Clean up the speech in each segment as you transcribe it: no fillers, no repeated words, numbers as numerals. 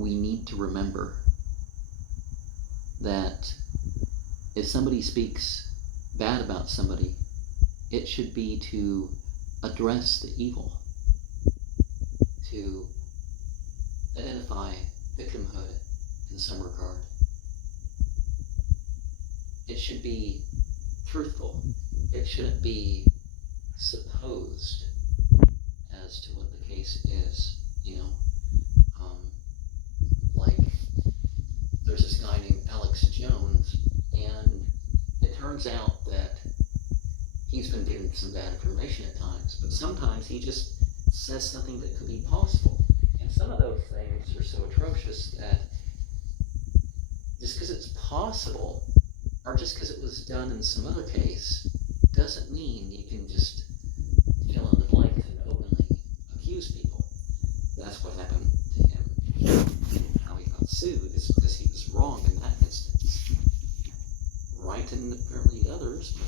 we need to remember that if somebody speaks bad about somebody, it should be to address the evil, to identify victimhood in some regard. It should be truthful. It shouldn't be supposed as to what the case is, like there's this guy named Alex Jones, and it turns out that he's been given some bad information at times, but sometimes he just says something that could be possible. And some of those things are so atrocious that just because it's possible, or just because it was done in some other case, doesn't mean you can just fill in the blanks and openly accuse people. That's what happened to him. How he got sued is because he was wrong in that instance. Right in apparently others, but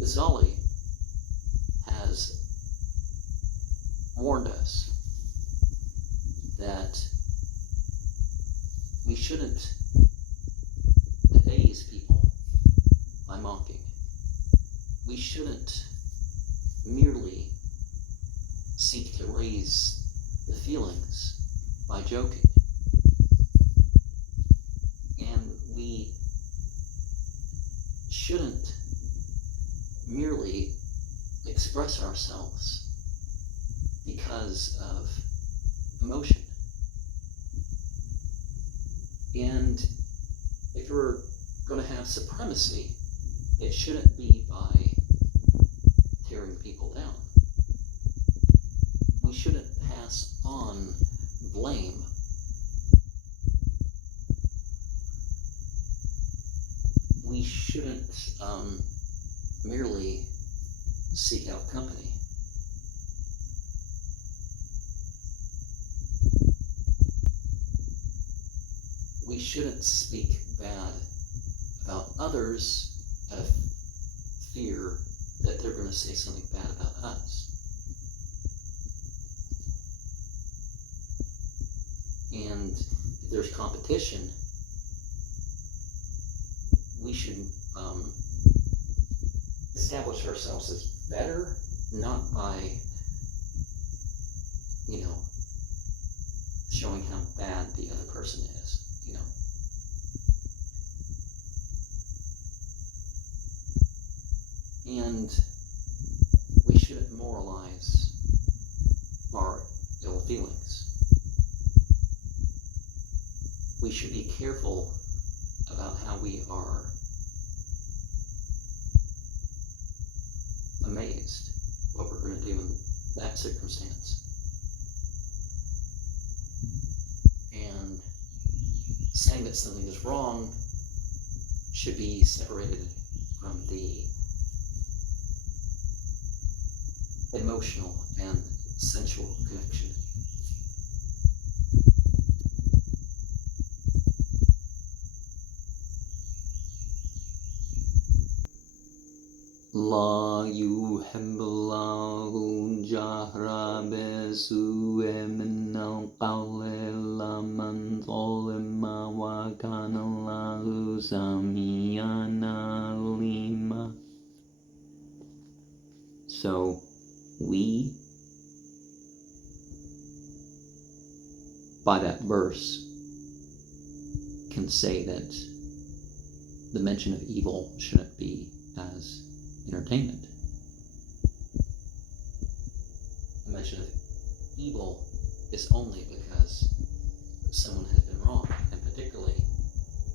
Ghazali has warned us that we shouldn't debase people by mocking. We shouldn't merely seek to raise the feelings by joking. And we shouldn't merely express ourselves because of emotion. And if we're going to have supremacy, it shouldn't be by tearing people down. We shouldn't pass on blame. We shouldn't merely seek out company. We shouldn't speak bad about others out of fear that they're going to say something bad about us. And if there's competition, we should establish ourselves as better, not by, showing how bad the other person is, And we shouldn't moralize our ill feelings. We should be careful about how we are amazed what we're going to do in that circumstance. And saying that something is wrong should be separated from the emotional and sensual connection. La yuhibbillahu jahra bisu'e minal qawli illa man zalima wa kana Allahu sami'an alima. So we, by that verse, can say that the mention of evil shouldn't be as entertainment. The mention of evil is only because someone has been wrong, and particularly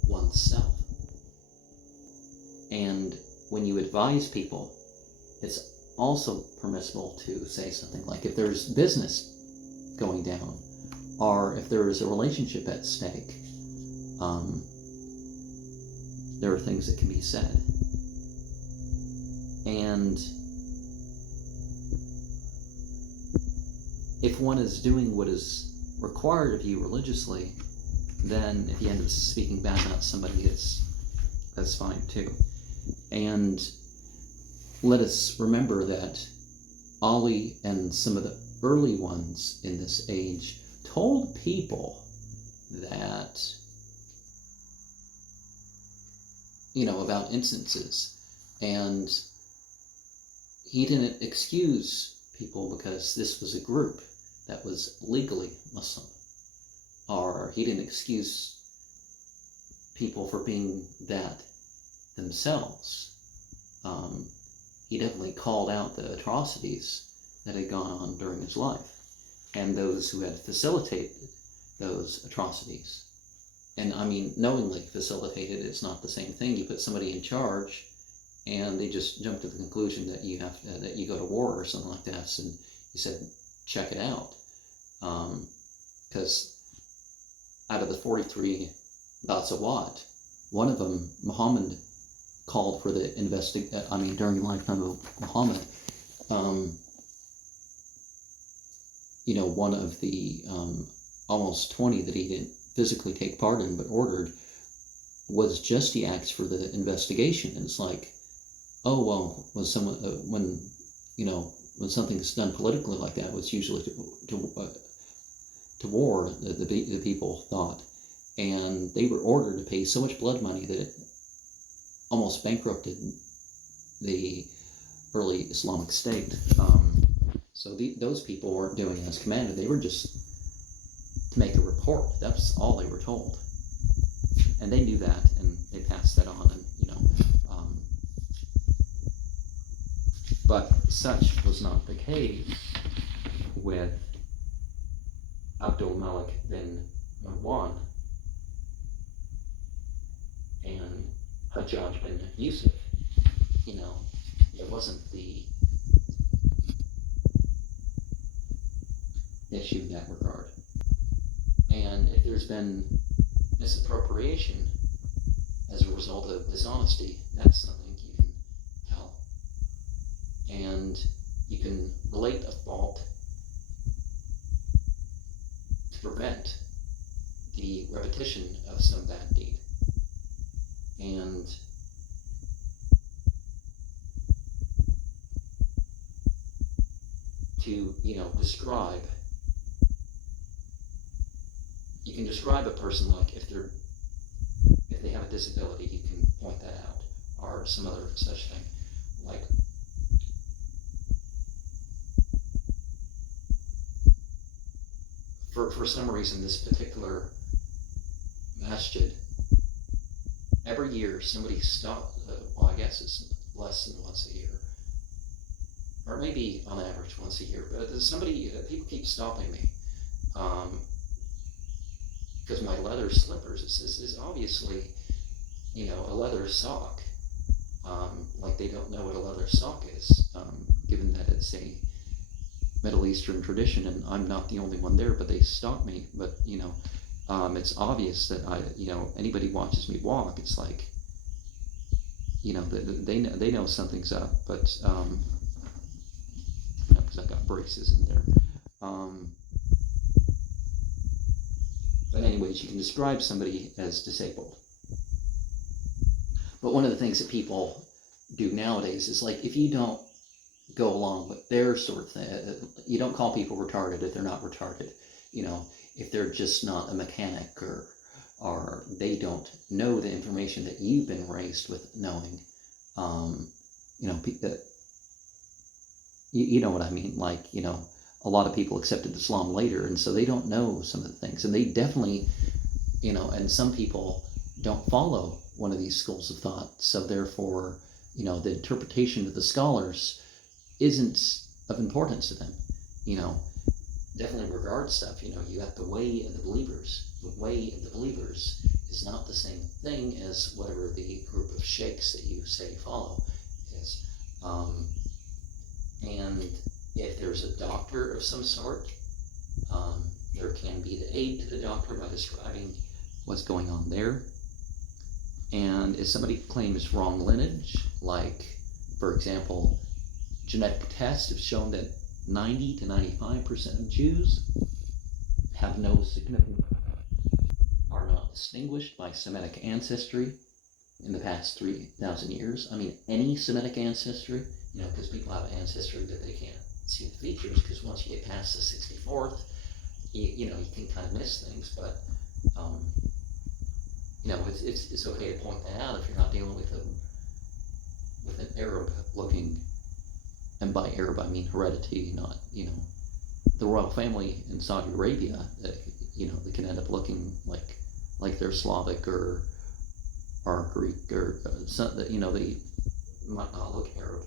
oneself. And when you advise people, it's also permissible to say something like, if there's business going down, or if there is a relationship at stake, there are things that can be said. And if one is doing what is required of you religiously, then if you end up speaking bad about somebody, that's fine too. And let us remember that Ali and some of the early ones in this age told people that, about instances, and he didn't excuse people because this was a group that was legally Muslim, or he didn't excuse people for being that themselves. He definitely called out the atrocities that had gone on during his life, and those who had facilitated those atrocities. And I mean, knowingly facilitated, it's not the same thing. You put somebody in charge, and they just jump to the conclusion that that you go to war or something like that. And he said, check it out, because out of the 43 Ghazawat, one of them, Muhammad, called for the during the lifetime of Muhammad, one of the almost 20 that he didn't physically take part in but ordered was just he asked for the investigation. And it's like, oh well, when someone when something's done politically like that, it's usually to war, the people thought, and they were ordered to pay so much blood money that it almost bankrupted the early Islamic State. So those people weren't doing as commanded. They were just to make a report. That's all they were told, and they knew that, and they passed that on. And but such was not the case with Abdul Malik bin Marwan and Hajjaj bin Yusuf. It wasn't the issue in that regard. And if there's been misappropriation as a result of dishonesty, that's something you can tell. And you can relate a fault to prevent the repetition of some bad deed. And to, describe, you can describe a person like if they have a disability, you can point that out, or some other such thing. Like, for some reason, this particular masjid, every year somebody stopped, well, I guess it's less than once a year, or maybe on average once a year, but people keep stopping me, because my leather slippers is obviously, a leather sock. Like they don't know what a leather sock is, given that it's a Middle Eastern tradition, and I'm not the only one there, but they stop me. But, it's obvious that anybody watches me walk, it's like, they know something's up, but, because I've got braces in there. But anyways, you can describe somebody as disabled. But one of the things that people do nowadays is, like, if you don't go along with their sort of thing, you don't call people retarded if they're not retarded. If they're just not a mechanic, or they don't know the information that you've been raised with knowing, you know what I mean? Like, a lot of people accepted Islam later, and so they don't know some of the things, and they definitely, and some people don't follow one of these schools of thought, so therefore, the interpretation of the scholars isn't of importance to them. Definitely regard stuff. You got the way of the believers. The way of the believers is not the same thing as whatever the group of sheikhs that you say follow is. And if there's a doctor of some sort, there can be the aid to the doctor by describing what's going on there. And if somebody claims wrong lineage, like, for example, genetic tests have shown that 90 to 95% of Jews have no significant, are not distinguished by Semitic ancestry in the past 3,000 years. I mean, any Semitic ancestry, because people have ancestry that they can't see the features, because once you get past the 64th, you can kind of miss things, but it's okay to point that out if you're not dealing with an Arab looking, and by Arab I mean heredity, not the royal family in Saudi Arabia. They can end up looking like they're Slavic or Greek or something. They might not look Arab.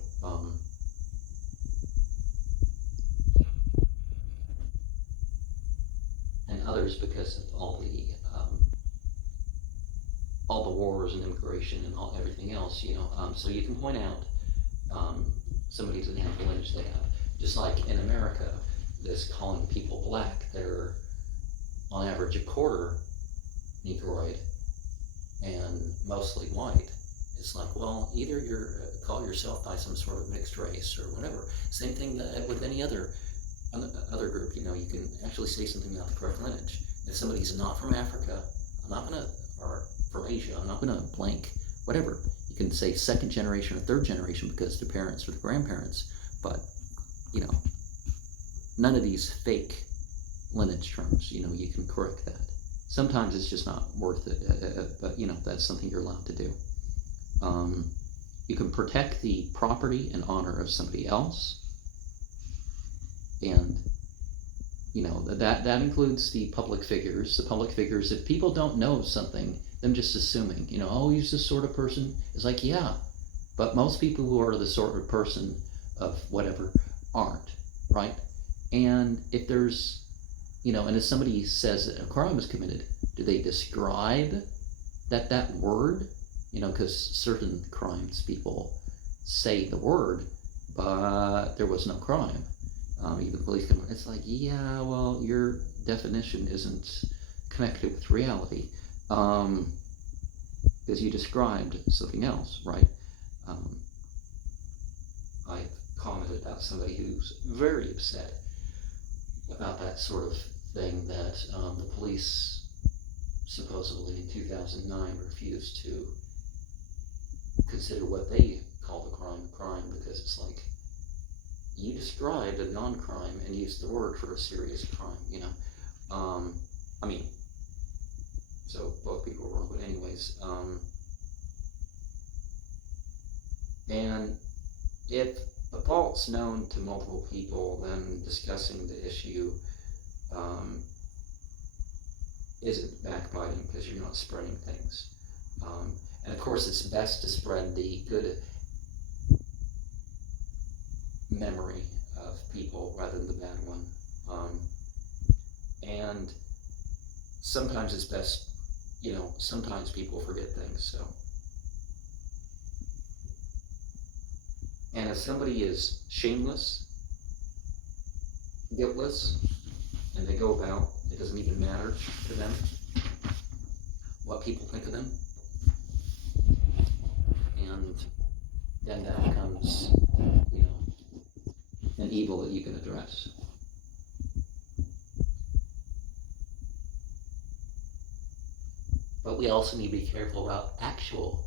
And others because of all the wars and immigration and everything else. So you can point out somebody doesn't have the lineage they have. Just like in America, this calling people black, they're on average a quarter Negroid and mostly white. It's like, well, either you're call yourself by some sort of mixed race or whatever. Same thing with any other group. You can actually say something about the correct lineage. If somebody's not from Africa, or from Asia, I'm not gonna blank whatever. You can say second generation or third generation because their parents or the grandparents, but none of these fake lineage terms. You can correct that. Sometimes it's just not worth it, but that's something you're allowed to do. You can protect the property and honor of somebody else, and that includes the public figures. The public figures, if people don't know something, them just assuming, oh, he's this sort of person. It's like, yeah, but most people who are the sort of person of whatever aren't, right? And if there's, and if somebody says that a crime was committed, do they describe that word? Because certain crimes people say the word, but there was no crime. Even the police come, it's like, yeah, well, your definition isn't connected with reality, because you described something else, right? I commented about somebody who's very upset about that sort of thing, that the police supposedly in 2009 refused to consider what they call the crime, because it's like, you described a non-crime and used the word for a serious crime, so both people were wrong, but anyways, and if a fault's known to multiple people, then discussing the issue isn't backbiting, because you're not spreading things. And of course, it's best to spread the good memory of people rather than the bad one. And sometimes it's best, sometimes people forget things, so. And if somebody is shameless, guiltless, and they go about, it doesn't even matter to them what people think of them, and then that becomes, an evil that you can address. But we also need to be careful about actual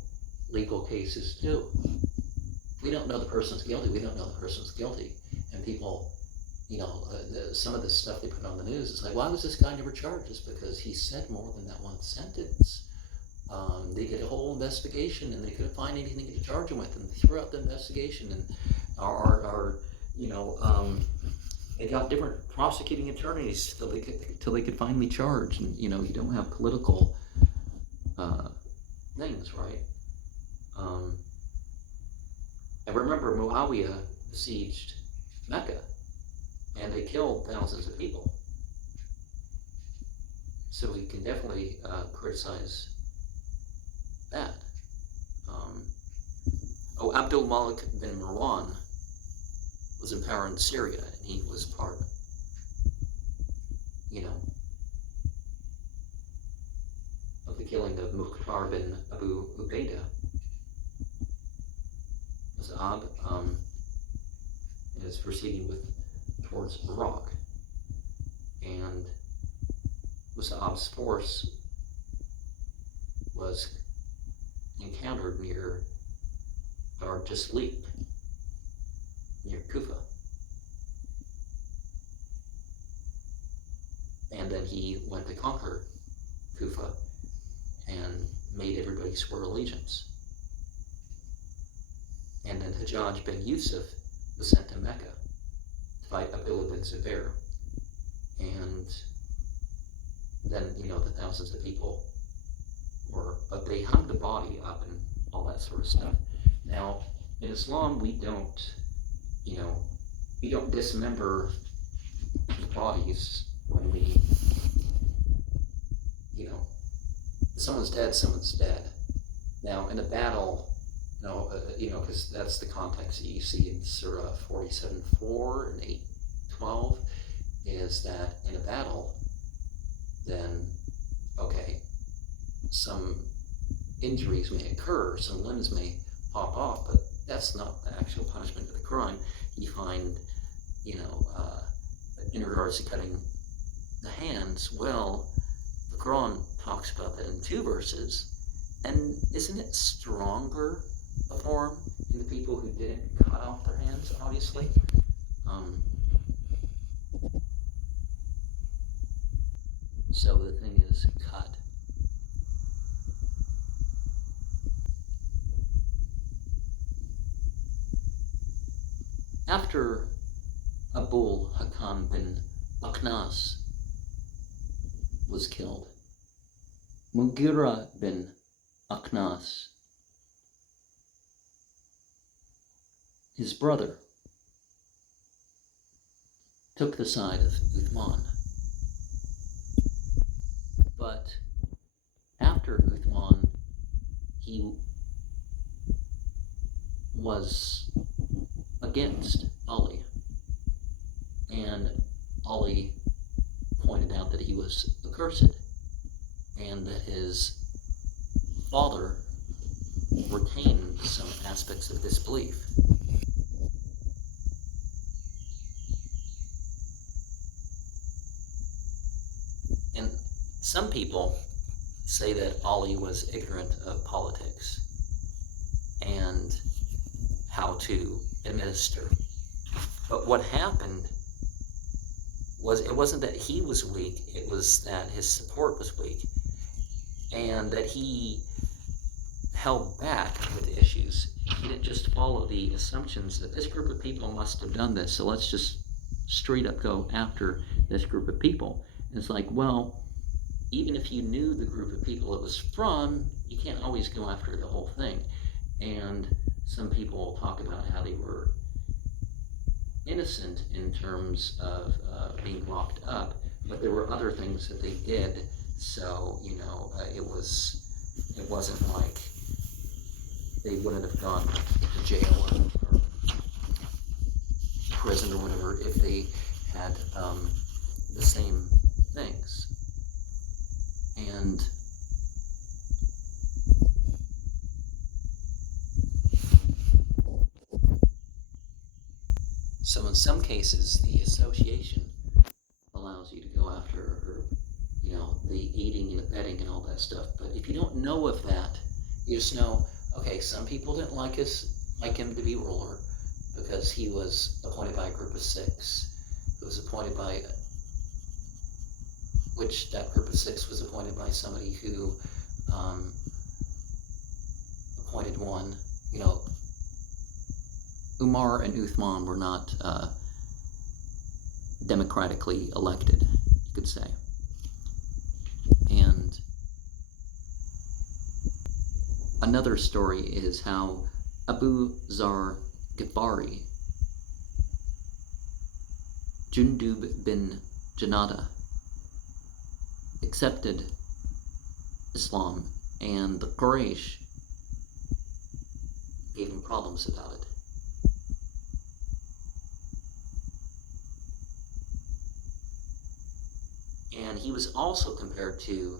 legal cases too. We don't know the person's guilty. We don't know the person's guilty. And people, some of the stuff they put on the news is like, why was this guy never charged? It's because he said more than that one sentence. They did a whole investigation and they couldn't find anything to charge him with, and they threw out the investigation, and they got different prosecuting attorneys till they could finally charge. And you don't have political things, right? I remember Muawiyah besieged Mecca, and they killed thousands of people. So we can definitely criticize that. Abdul Malik bin Marwan was in power in Syria, and he was part, of the killing of Mukhtar bin Abu Ubaidah. Mus'ab is proceeding towards Iraq, and Mus'ab's force was encountered near Dar Jasleep, near Kufa. And then he went to conquer Kufa and made everybody swear allegiance. And then Hajjaj bin Yusuf was sent to Mecca to fight Abdullah bin Zubair. And then, the thousands of people but they hung the body up and all that sort of stuff. Now, in Islam, we don't dismember the bodies when we, someone's dead. Now, in a battle, because that's the context that you see in Surah 47:4 and 8:12, is that in a battle, then, okay, some injuries may occur, some limbs may pop off, but that's not the actual punishment of the crime. You find, in regards to cutting the hands, well, the Quran talks about that in 2 verses, and isn't it stronger a form in the people who didn't cut off their hands, obviously? So the thing is cut. After Abul Hakam bin Akhnas was killed, Mughira bin Akhnas, his brother, took the side of Uthman. But after Uthman, he was against Ali, and Ali pointed out that he was accursed and that his father retained some aspects of disbelief. And some people say that Ali was ignorant of politics and how to administer. But what happened was, it wasn't that he was weak, it was that his support was weak, and that he held back with issues. He didn't just follow the assumptions that this group of people must have done this, so let's just straight up go after this group of people. And it's like, well, even if you knew the group of people it was from, you can't always go after the whole thing. And some people talk about how they were innocent in terms of being locked up, but there were other things that they did. So it wasn't like they wouldn't have gone to jail or prison or whatever if they had the same things. And so in some cases, the association allows you to go after, the aiding and abetting and all that stuff. But if you don't know of that, you just know, okay, some people didn't like him to be ruler because he was appointed by a group of 6. It was appointed by, which that group of 6 was appointed by somebody who appointed one. Umar and Uthman were not democratically elected, you could say. And another story is how Abu Zar Ghifari, Jundub bin Janada, accepted Islam, and the Quraysh gave him problems about it. And he was also compared to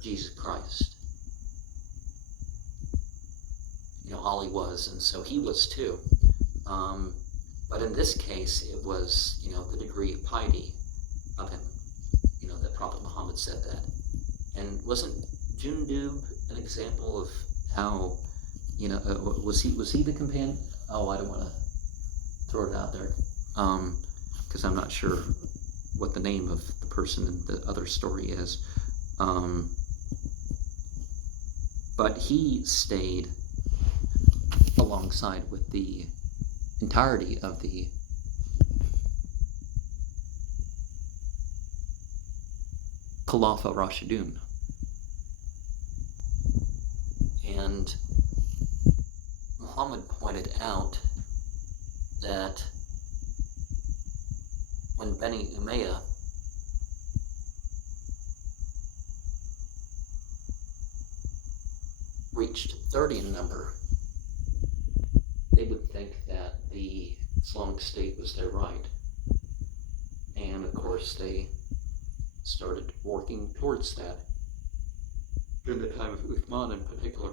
Jesus Christ. Ali was, and so he was too. But in this case, it was, the degree of piety of him. That Prophet Muhammad said that. And wasn't Jundub an example of how, was he the companion? Oh, I don't want to throw it out there, because I'm not sure what the name of the person in the other story is. But he stayed alongside with the entirety of the Khulafa Rashidun. And Muhammad pointed out that when Bani Umayyah reached 30 in number, they would think that the Islamic State was their right. And of course they started working towards that during the time of Uthman in particular,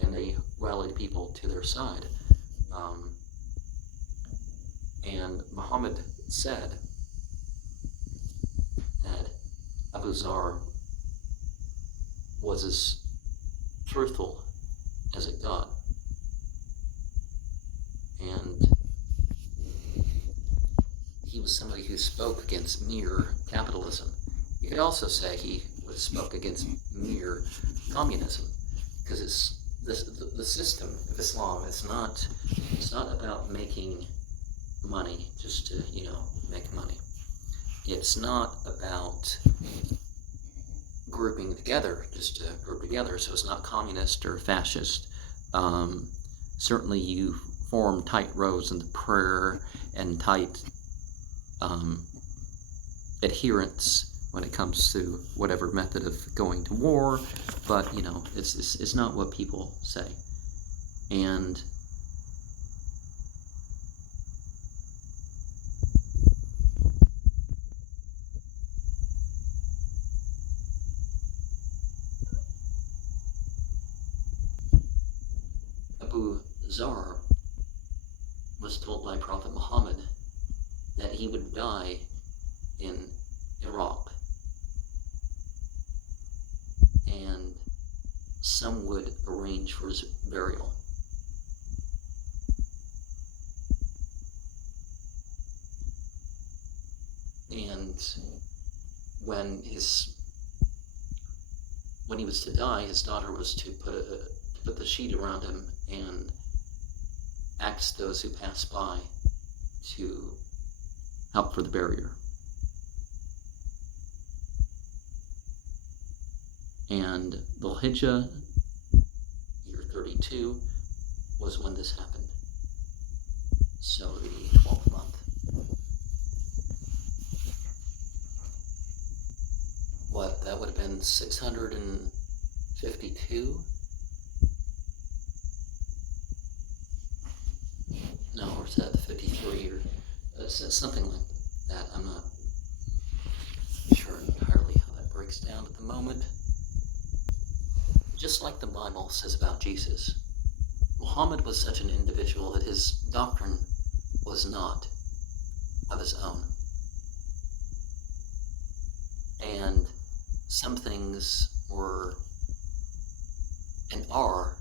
and they rallied people to their side. And Muhammad said that Abu Zar was as truthful as a god. And he was somebody who spoke against mere capitalism. You could also say he spoke against mere communism, because it's the system of Islam. It's not about making money just to make money. It's not about grouping together just to group together. So it's not communist or fascist. Certainly you form tight rows in the prayer and tight adherence when it comes to whatever method of going to war, but it's not what people say. And Abu Zar was told by Prophet Muhammad that he would die in Iraq, and some would arrange for his burial. And when he was to die, his daughter was to put the sheet around him and ask those who passed by to help for the burial. And Dhul Hijjah, year 32, was when this happened. So the 12th month. What, that would have been 652? No, or is that the 53 or something like that? I'm not sure entirely how that breaks down at the moment. Just like the Bible says about Jesus, Muhammad was such an individual that his doctrine was not of his own. And some things were and are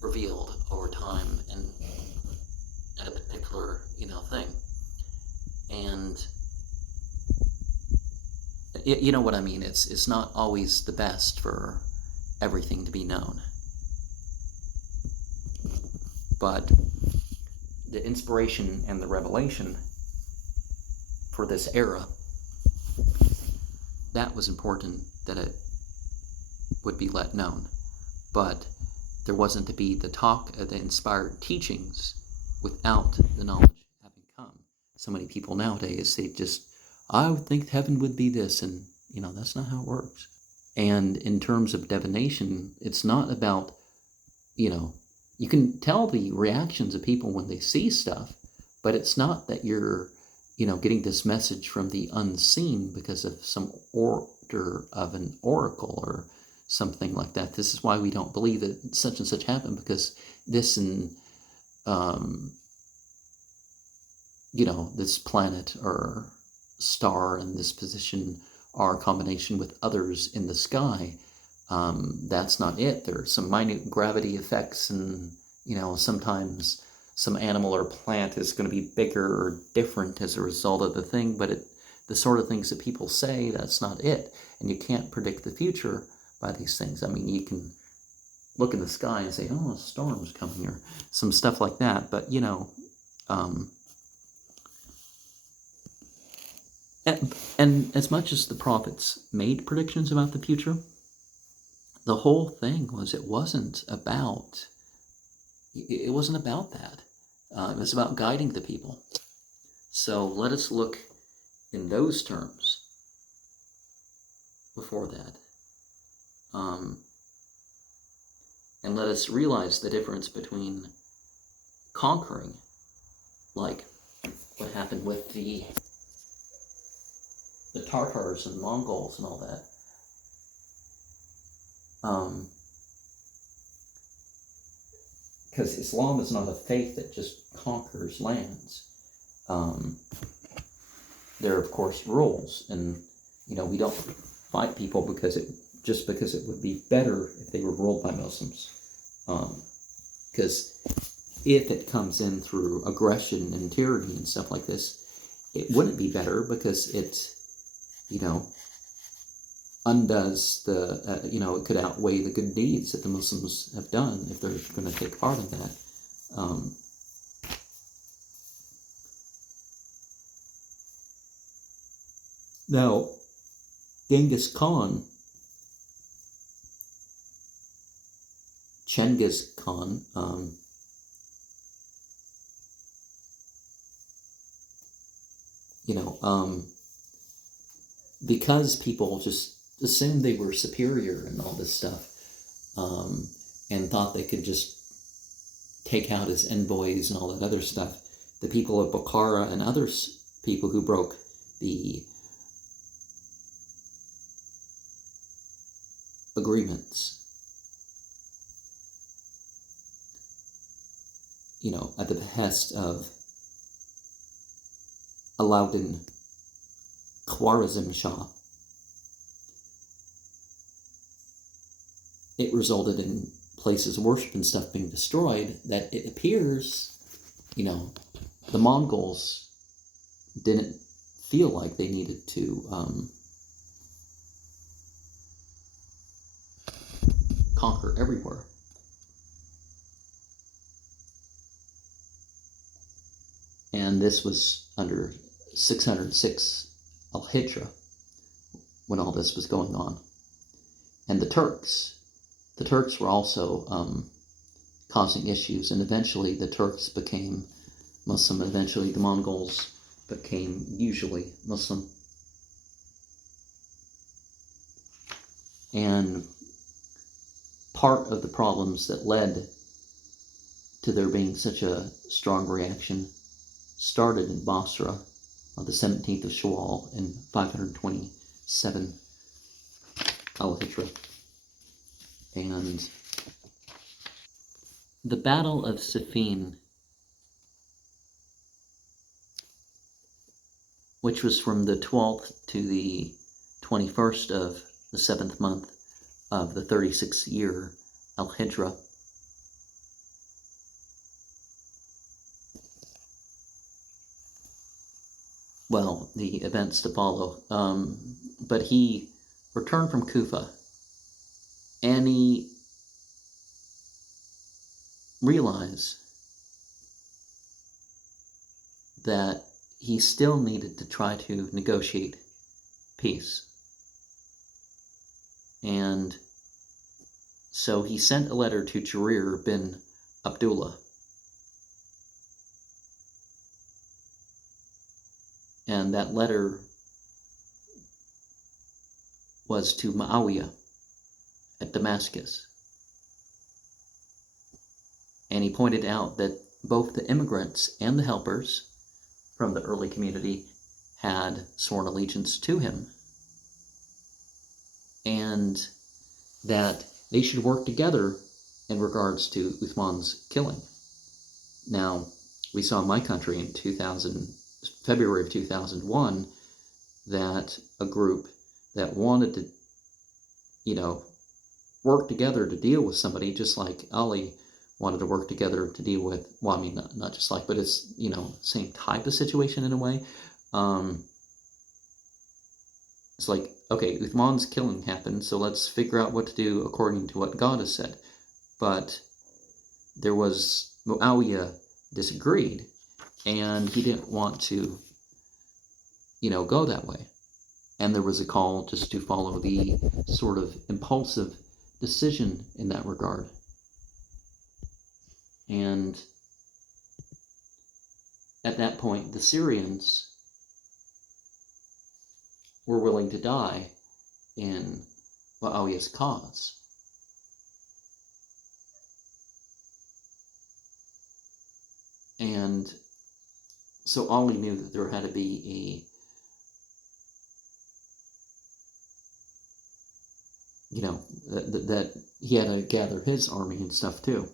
revealed over time and at a particular, thing. And you know what I mean? It's not always the best for everything to be known. But the inspiration and the revelation for this era, that was important that it would be let known. But there wasn't to be the talk of the inspired teachings without the knowledge having come. So many people nowadays, I would think heaven would be this, and that's not how it works. And in terms of divination, it's not about, you can tell the reactions of people when they see stuff, but it's not that you're, getting this message from the unseen because of some order of an oracle or something like that. This is why we don't believe that such and such happened, because this and, this planet or star in this position are a combination with others in the sky. That's not it. There are some minute gravity effects, and sometimes some animal or plant is going to be bigger or different as a result of the thing, but the sort of things that people say, that's not it. And you can't predict the future by these things. I mean, you can look in the sky and say, oh, a storm's coming, or some stuff like that. But, and as much as the prophets made predictions about the future, the whole thing was it wasn't about that. It was about guiding the people. So let us look in those terms before that. And let us realize the difference between conquering, like what happened with the Tartars and Mongols and all that. Because Islam is not a faith that just conquers lands. There are, of course, rules, and we don't fight people because it would be better if they were ruled by Muslims. Because if it comes in through aggression and tyranny and stuff like this, it wouldn't be better because it, undoes the, it could outweigh the good deeds that the Muslims have done if they're going to take part in that. Now, Genghis Khan, because people just assumed they were superior and all this stuff, and thought they could just take out his envoys and all that other stuff, the people of Bukhara and other people who broke the agreements, at the behest of Alauddin Khwarizm Shah, it resulted in places of worship and stuff being destroyed, that it appears, the Mongols didn't feel like they needed to conquer everywhere. And this was under 606 Al-Hijra when all this was going on. And the Turks were also causing issues, and eventually the Turks became Muslim, and eventually the Mongols became usually Muslim. And part of the problems that led to there being such a strong reaction started in Basra on the 17th of Shawwal in 527 Al-Hijra. And the Battle of Siffin, which was from the 12th to the 21st of the 7th month of the 36th year Al-Hijra, well, the events to follow, but he returned from Kufa, and he realized that he still needed to try to negotiate peace. And so he sent a letter to Jarir bin Abdullah. And that letter was to Muawiyah at Damascus. And he pointed out that both the immigrants and the helpers from the early community had sworn allegiance to him, and that they should work together in regards to Uthman's killing. Now, we saw in my country in February of 2001 that a group that wanted to, work together to deal with somebody, just like Ali wanted to work together to deal with, well, I mean, not just like, but it's, same type of situation in a way. It's like, okay, Uthman's killing happened, so let's figure out what to do according to what God has said. But there was, Muawiyah disagreed, and he didn't want to, go that way. And there was a call just to follow the sort of impulsive decision in that regard. And at that point, the Syrians were willing to die in Muawiyah's cause. And so Ali knew that there had to be that he had to gather his army and stuff too.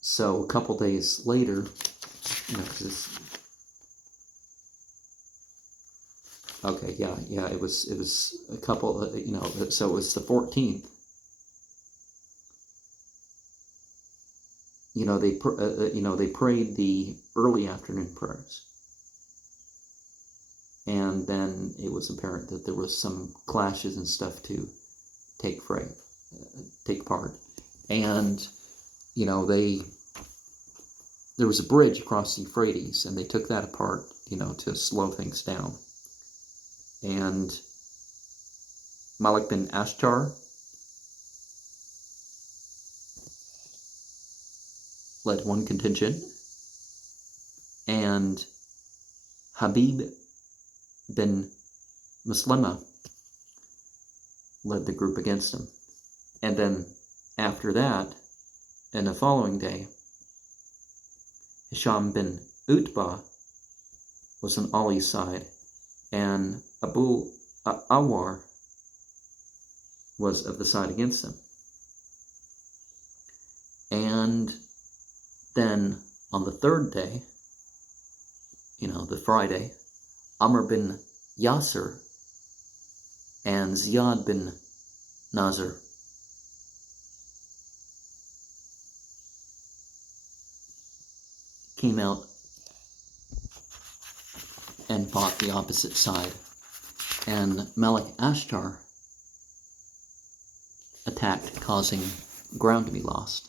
So a couple days later, it was a couple, so it was the 14th. They prayed the early afternoon prayers. And then it was apparent that there was some clashes and stuff to take part. And, there was a bridge across the Euphrates, and they took that apart, to slow things down. And Malik bin Ashtar led one contingent, and Habib bin Muslima led the group against him. And then after that, in the following day, Hisham bin Utbah was on Ali's side, and Abu Awar was of the side against him. And then on the third day, the Friday, Amr bin Yasser and Ziyad bin Nazir came out and fought the opposite side, and Malik Ashtar attacked, causing ground to be lost.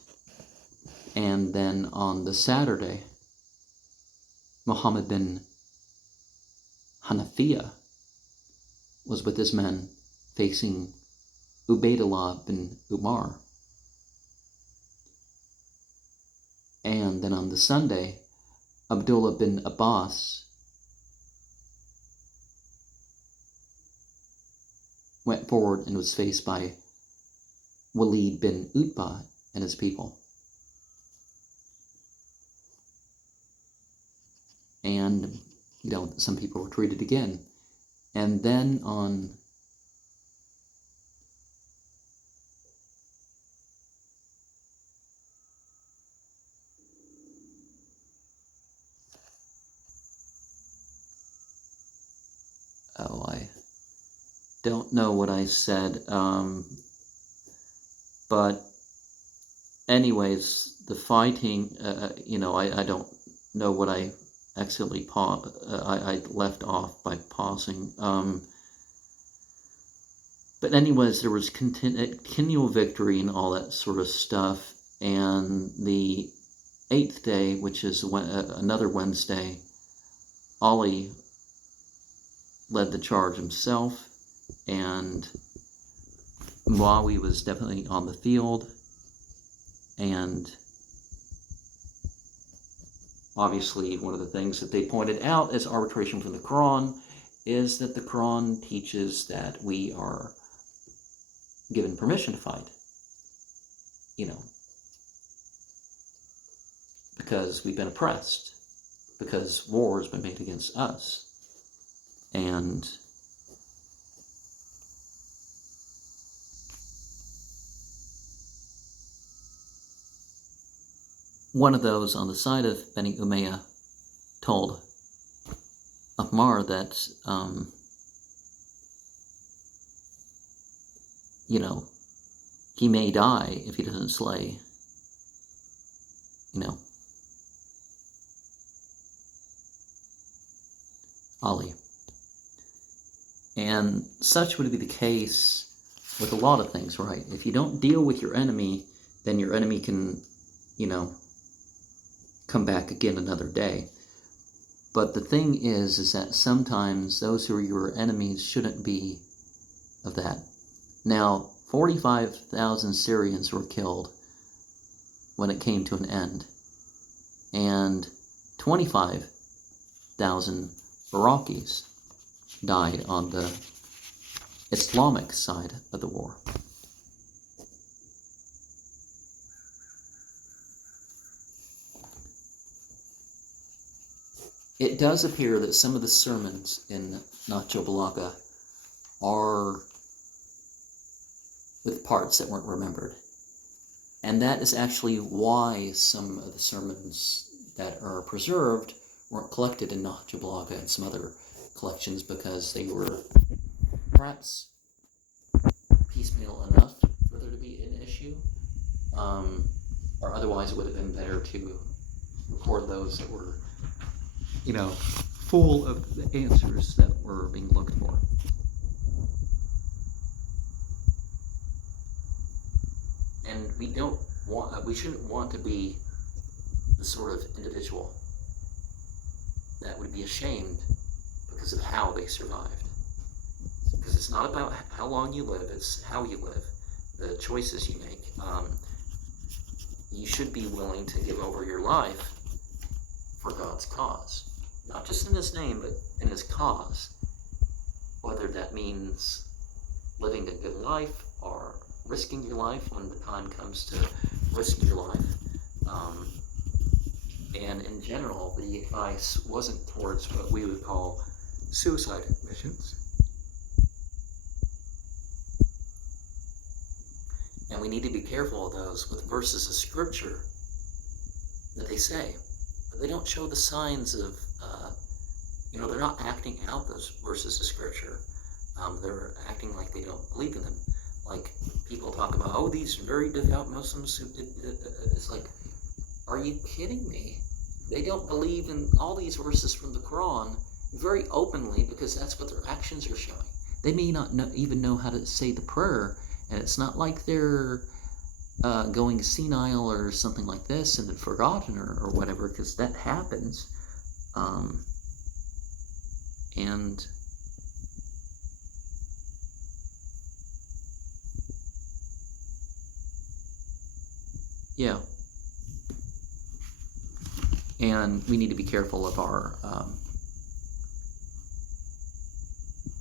And then on the Saturday, Muhammad bin Hanafiya was with his men facing Ubaidullah bin Umar. And then on the Sunday, Abdullah bin Abbas went forward and was faced by Walid bin Utbah and his people. And, some people retreated again. And then on I don't know what I said, but anyways, the fighting, I don't know what I accidentally I left off by pausing. But anyways, there was continual victory and all that sort of stuff. And the 8th day, which is another Wednesday, Ali led the charge himself, and Muawiyah was definitely on the field. And obviously, one of the things that they pointed out as arbitration from the Quran is that the Quran teaches that we are given permission to fight, because we've been oppressed, because war has been made against us. And one of those on the side of Bani Umayyah told Ammar that, he may die if he doesn't slay, Ali. And such would be the case with a lot of things, right? If you don't deal with your enemy, then your enemy can, come back again another day. But the thing is that sometimes those who are your enemies shouldn't be of that. Now, 45,000 Syrians were killed when it came to an end, and 25,000 Iraqis died on the Islamic side of the war. It does appear that some of the sermons in Nahjul Balaghah are with parts that weren't remembered. And that is actually why some of the sermons that are preserved weren't collected in Nahjul Balaghah and some other collections, because they were perhaps piecemeal enough for there to be an issue, or otherwise it would have been better to record those that were, full of the answers that were being looked for. And we shouldn't want to be the sort of individual that would be ashamed because of how they survived. Because it's not about how long you live, it's how you live, the choices you make. You should be willing to give over your life for God's cause. Not just in His name, but in His cause. Whether that means living a good life or risking your life when the time comes to risk your life. And in general, the advice wasn't towards what we would call suicide missions. And we need to be careful of those with verses of Scripture that they say. But they don't show the signs of, they're not acting out those verses of Scripture. They're acting like they don't believe in them. Like people talk about, these very devout Muslims who did, it's like, are you kidding me? They don't believe in all these verses from the Quran very openly because that's what their actions are showing. They may not even know how to say the prayer, and it's not like they're going senile or something like this and then forgotten or whatever, because that happens. And yeah. And we need to be careful of our,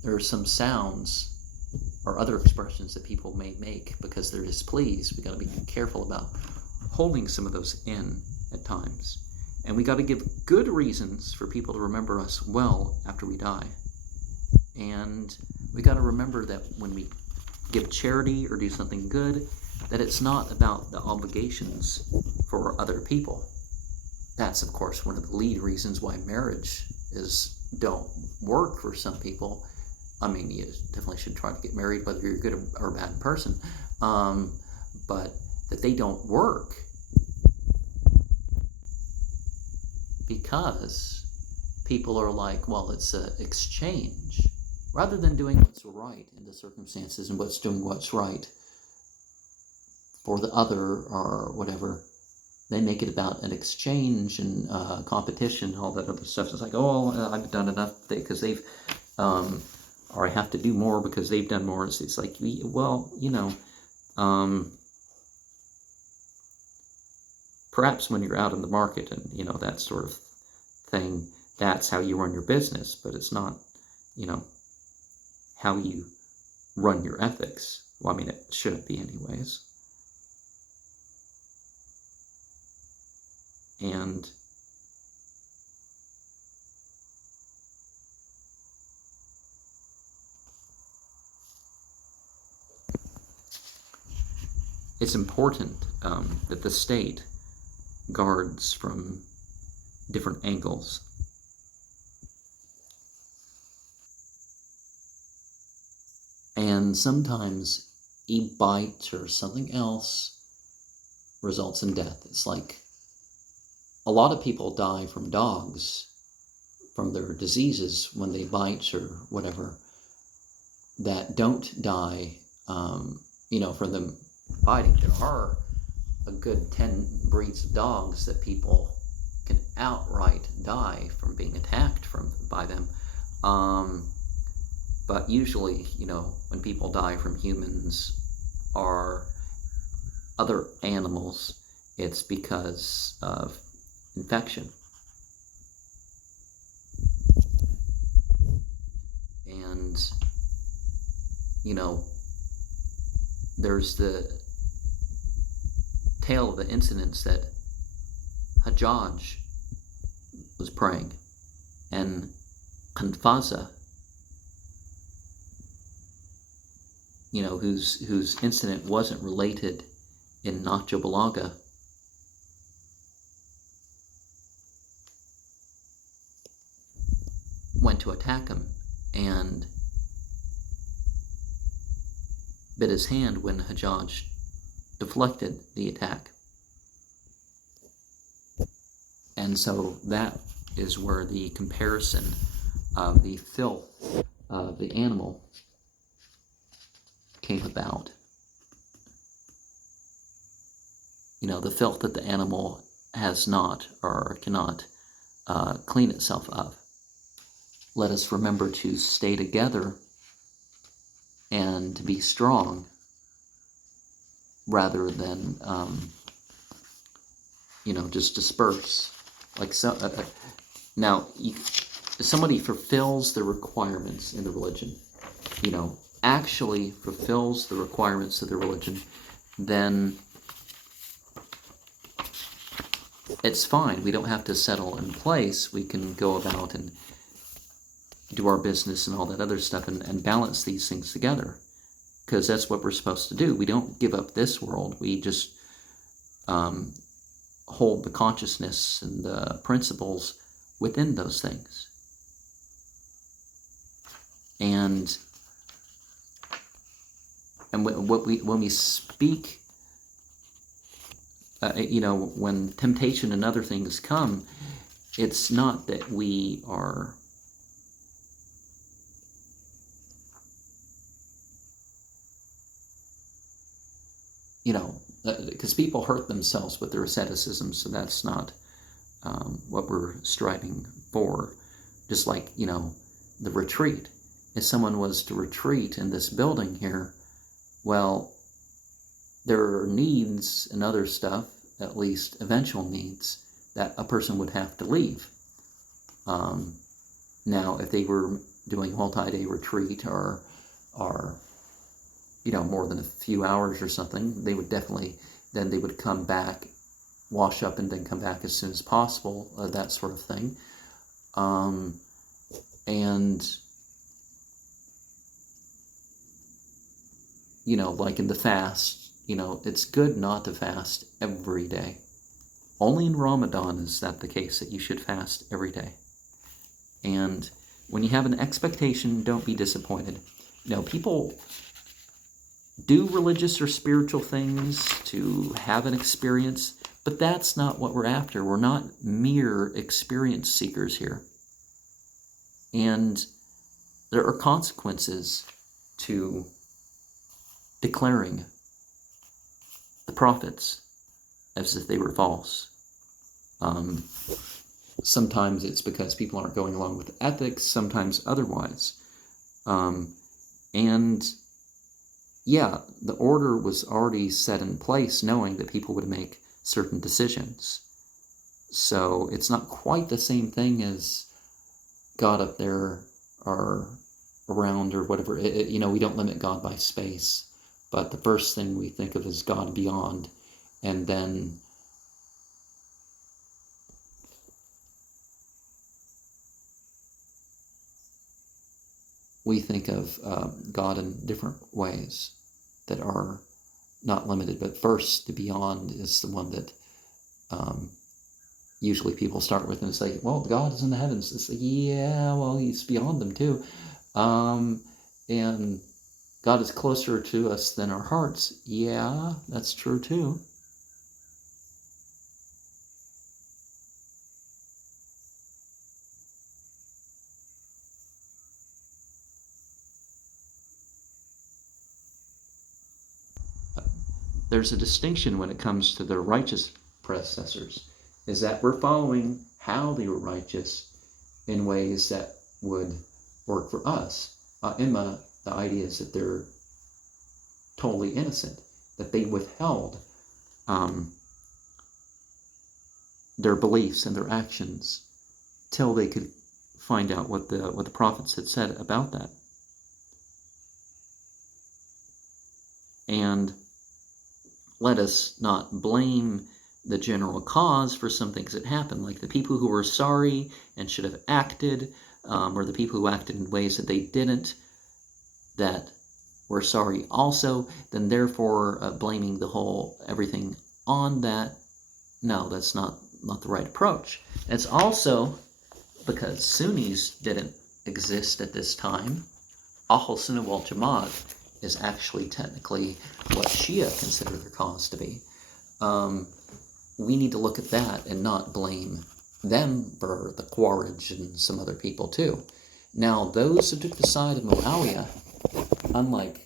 there are some sounds or other expressions that people may make because they're displeased. We got to be careful about holding some of those in at times. And we got to give good reasons for people to remember us well after we die. And we got to remember that when we give charity or do something good, that it's not about the obligations for other people. That's, of course, one of the lead reasons why marriage don't work for some people. I mean, you definitely should try to get married, whether you're a good or a bad person. But that they don't work because people are like, well, it's an exchange. Rather than doing what's right in the circumstances and doing what's right for the other or whatever, they make it about an exchange and competition, all that other stuff. It's like, I've done enough because they've, or I have to do more because they've done more. It's like, perhaps when you're out in the market and, that sort of thing, that's how you run your business, but it's not, how you run your ethics. Well, I mean, it shouldn't be anyways. And it's important that the state guards from different angles. And sometimes a bite or something else results in death. It's like a lot of people die from dogs from their diseases when they bite or whatever, that don't die, from them biting. There are a good 10 breeds of dogs that people can outright die from being attacked by them. But usually, when people die from humans or other animals, it's because of infection. And, there's the tale of the incidents that Hajjaj was praying, and Qanfasa, whose incident wasn't related in Nahjul Balaghah, went to attack him and bit his hand when Hajjaj deflected the attack. And so that is where the comparison of the filth of the animal came about. The filth that the animal has not or cannot clean itself of. Let us remember to stay together and to be strong rather than, just disperse. Now, if somebody fulfills the requirements in the religion, actually fulfills the requirements of the religion, then it's fine. We don't have to settle in place. We can go about and do our business and all that other stuff and balance these things together, because that's what we're supposed to do. We don't give up this world. We just hold the consciousness and the principles within those things. And when we speak, when temptation and other things come, it's not that we are because people hurt themselves with their asceticism, so that's not what we're striving for. Just like, the retreat. If someone was to retreat in this building here, well, there are needs and other stuff, at least eventual needs, that a person would have to leave. Now, if they were doing a multi-day retreat or more than a few hours or something, they would come back, wash up, and then come back as soon as possible, that sort of thing. And, like in the fast, it's good not to fast every day. Only in Ramadan is that the case, that you should fast every day. And when you have an expectation, don't be disappointed. People do religious or spiritual things to have an experience, but that's not what we're after. We're not mere experience seekers here. And there are consequences to declaring the prophets as if they were false. Sometimes it's because people aren't going along with ethics, sometimes otherwise. And yeah, the order was already set in place, knowing that people would make certain decisions. So it's not quite the same thing as God up there or around or whatever. We don't limit God by space, but the first thing we think of is God beyond, and then we think of God in different ways that are not limited. But first, the beyond is the one that usually people start with and say, well, God is in the heavens. It's like, yeah, well, he's beyond them too. And God is closer to us than our hearts. Yeah, that's true too. there's a distinction when it comes to their righteous predecessors, is that we're following how they were righteous in ways that would work for us. The idea is that they're totally innocent, that they withheld their beliefs and their actions till they could find out what the prophets had said about that. And let us not blame the general cause for some things that happened, like the people who were sorry and should have acted, or the people who acted in ways that they didn't, that were sorry also, then therefore blaming everything on that. No, that's not the right approach. It's also because Sunnis didn't exist at this time. Ahl Sunnah wal Jamaat is actually technically what Shia consider their cause to be. We need to look at that and not blame them for the Khawarij and some other people too. Now, those who took the side of Muawiyah, unlike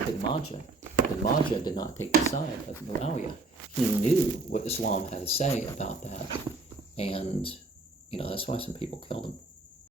Ibn Majah did not take the side of Muawiyah. He knew what Islam had to say about that, and that's why some people killed him.